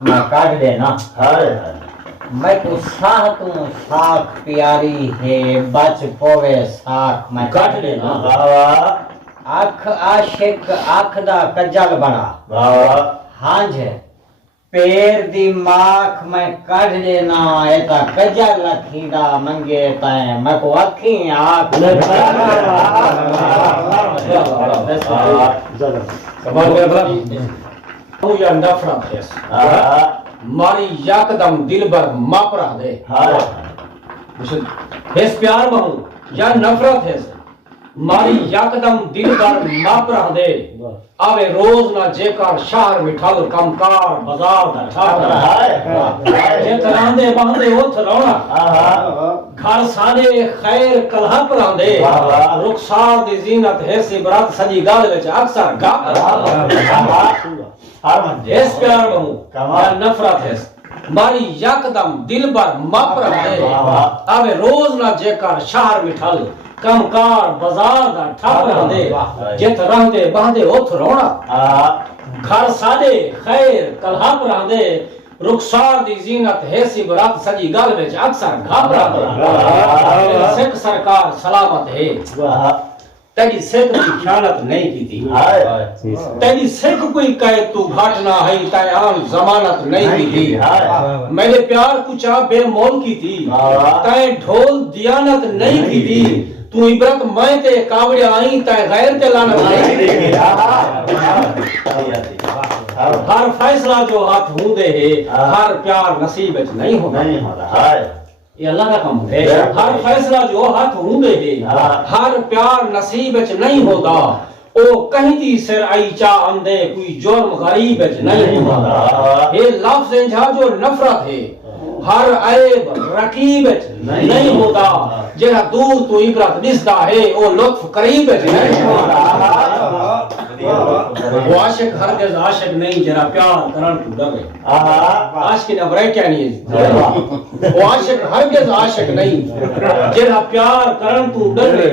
मैं काट देना हाय मैं को साह तू साख प्यारी है बच पोवे साख मैं काट देना वाह आख आशिक आख दा कजल बड़ा वाह हांज पैर दी माख मैं काट देना एता कजल लखीदा मंगे तै मैं को अखी आख या नफरत है मारी यकदम दिल भर मापरा दे हेस प्यार बहु या नफरत है मारी यकदम दिल भर मापरा दे आवे रोज ना जेकर शहर मिठाल कमकार बाजार दा ठाकर जे तरांदे बहंदे ओथ रोना घर सादे खैर कलह परांदे रुखसार दी जीनत हैसी बरात सजी गाल विच अक्सर गा हेस प्यार बहु या नफरत है मारी यकदम दिल भर मापरा दे आवे रोज ना जेकर शहर मिठाल कमकार बाजार दा ठाकर दे जित रहंदे बहंदे ओथ रोना घर सादे खैर कलह परांदे रुखसार दी जीनत हैसी बरात सजी गाल विच अक्सर घाबरा सिख सरकार सलामत है तेरी सिख की ख्यानत नहीं की थी तेरी सिख कोई कहे तू घाटना है तय आम जमानत नहीं की थी मैंने प्यार कुछ बेमोल की थी तय ढोल दियानत नहीं की थी तू इबरत मैं ते कावड़िया आई तय गैर ते लानत नहीं की हर फैसला जो हाथ होंदे है हर प्यार नसीब विच नहीं होता ये अल्लाह का काम है हर फैसला जो हाथ होंदे है हर प्यार नसीब विच नहीं होता ओ कहीं दी सिर आई चा अंदे कोई जुर्म गरीब विच नहीं होता ये लफ्ज़ इंझा जो नफरत है हर ऐब रकीब विच नहीं होता जेड़ा दूर तो इबरत दिसदा है ओ लुत्फ करीब विच नहीं होता वो आशिक हरगिज़ आशिक नहीं जरा प्यार करन तू डरे आशिक ने वरे क्या नहीं वो आशिक हरगिज़ आशिक नहीं जरा प्यार करन तू डरे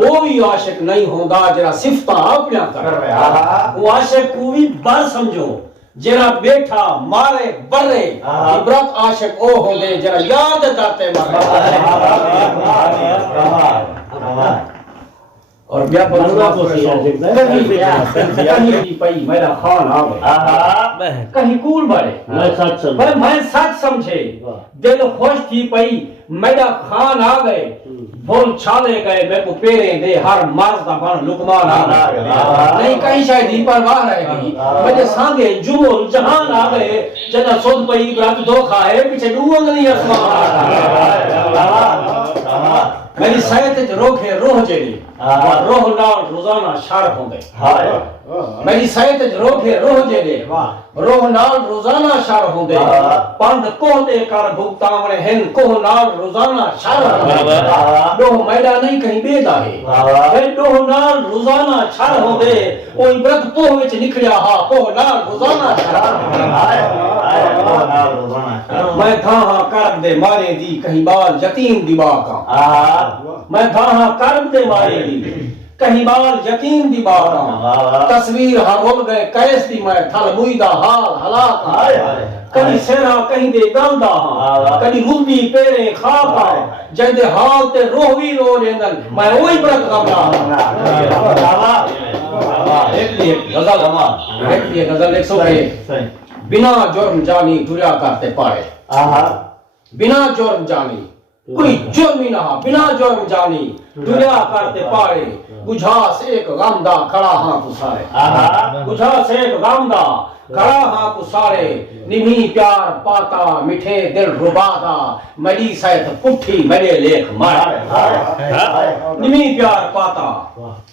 वो भी आशिक नहीं होगा जरा सिफता अपना कर वो आशिक को भी बार समझो जरा बैठा मारे बर्रे इबरत आशिक ओ होंगे जरा याद दाते मारे और क्या बोलूंगा कहीं पई मेरा खान आ गए कहीं कूल बड़े मैं सच समझे दिल खुश थी पई मेरा खान आ गए बोल छाले गए मेरे को पेरे दे हर मर्द दा बन लुकमान आ गए नहीं कहीं शायद ही परवाह रहेगी मुझे सांगे जुमल जहान आ गए जना सुध पई रात दो खाए पीछे डूंग नहीं आसमान मेरी सायत रोखे रोह जेड़ी रोह नाल रोजाना शार होंदे मेरी सायत रोखे रोह जेड़े रोह नाल रोजाना शार होंदे पंध कोह दे कर भुगतावणे हिन कोह नाल रोजाना शार होंदे डोह मैदा नहीं कहीं बेदा है फिर डोह नाल रोजाना शार होंदे ओ इबरत पोह विच निकलिया हा कोह नाल रोजाना शार मैं था कर दे मारे दी कहीं बाल यतीम दिबा का मैं था कर दे मारे दी कहीं बाल यतीम दी बात तस्वीर हर गए कैस दी मैं थल मुईदा हाल हलाक कभी सेरा कहीं दे गलदा कभी रुंदी पेरे खाका जदे हाल ते रोहवी रो लेंदन मैं ओही ब्रत कमला एक गजल 101 बिना जुर्म जानी दुनिया करते पाए बिना जुर्म जानी कोई जुर्म ही ना बिना जुर्म जानी दुनिया करते पाए बुझा से एक गमदा खड़ा हां कुसारे बुझा से एक गमदा खड़ा हां कुसारे निमी प्यार पाता मिठे दिल रुबादा मरी सैत पुठी मेरे लेख मारे निमी प्यार पाता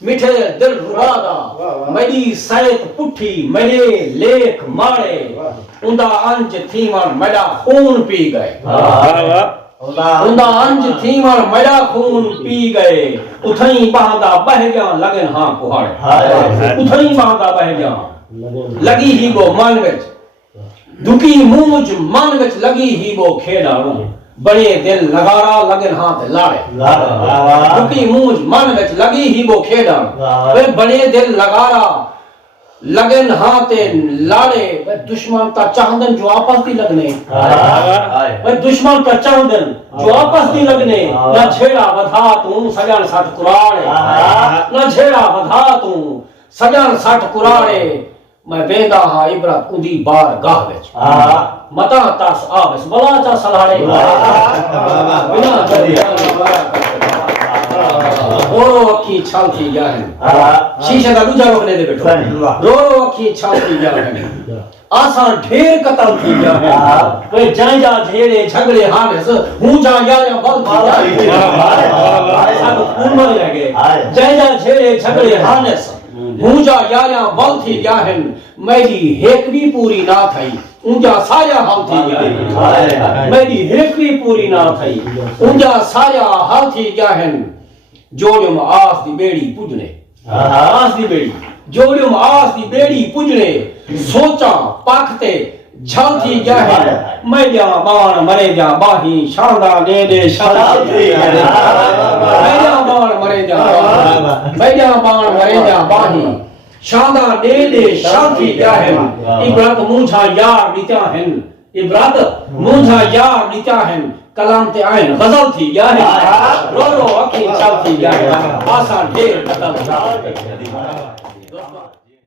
मिठे दिल रुबादा मरी सैत पुठी मेरे लेख मारे उंदा अंज थीवन मेरा खून पी गए उंदा अंज थीवन मेरा खून पी गए उथई बहादा बह गया लगन हां कुहाड़े उथई बहादा बह गया लगी ही वो मन विच दुखी मूंज मन विच लगी ही वो खेड़ाणो बड़े दिल लगारा लगन हां ते लाड़े दुखी मूंज मन विच लगी ही वो खेड़ाणो वे बड़े दिल लगारा लगन हाथे लाड़े वे दुश्मन का चाहदन जो आपस दी लगने वे दुश्मन का चाहदन जो आपस दी लगने ना छेड़ा वधा तू सजन सठ कुराड़े ना छेड़ा वधा तू सजन सठ कुराड़े मैं वेंदा हां इबरत उदी बार गाह विच मता तस आवेस बला चा सलाड़े बिना रो अखी छल थी जान शीशे का दूजा रोकने दे बैठो रो अखी छल थी जान आसा ढेर कतल थी जान वे जांजा झेड़े झगड़े हानेस हूं जा या बल थी सब खून मर लगे जांजा झेड़े झगड़े हानेस हूं जा या बल थी जान मेरी हेक भी पूरी ना थई ऊंजा साया हल थी जान मेरी हेक भी पूरी ना थई ऊंजा साया हल थी जान जोड़ियुम आस दी बेड़ी पुजने आस दी बेड़ी जोड़ियुम आस दी बेड़ी पुजने सोचा पाखते झल थी जाहे मैं जा बाण मरे जा बाही शांदा दे दे शांदा मैं जा बाण मरे जा मैं जा बाण मरे जा बाही शांदा दे दे शांति जाहे इब्रात मुझा यार नित्या हैं इब्रात मुझा यार नित्या हैं कलाम ते आइन गजल थी जाहे रो रो अखी चल थी जाहे आसान ढेर कतल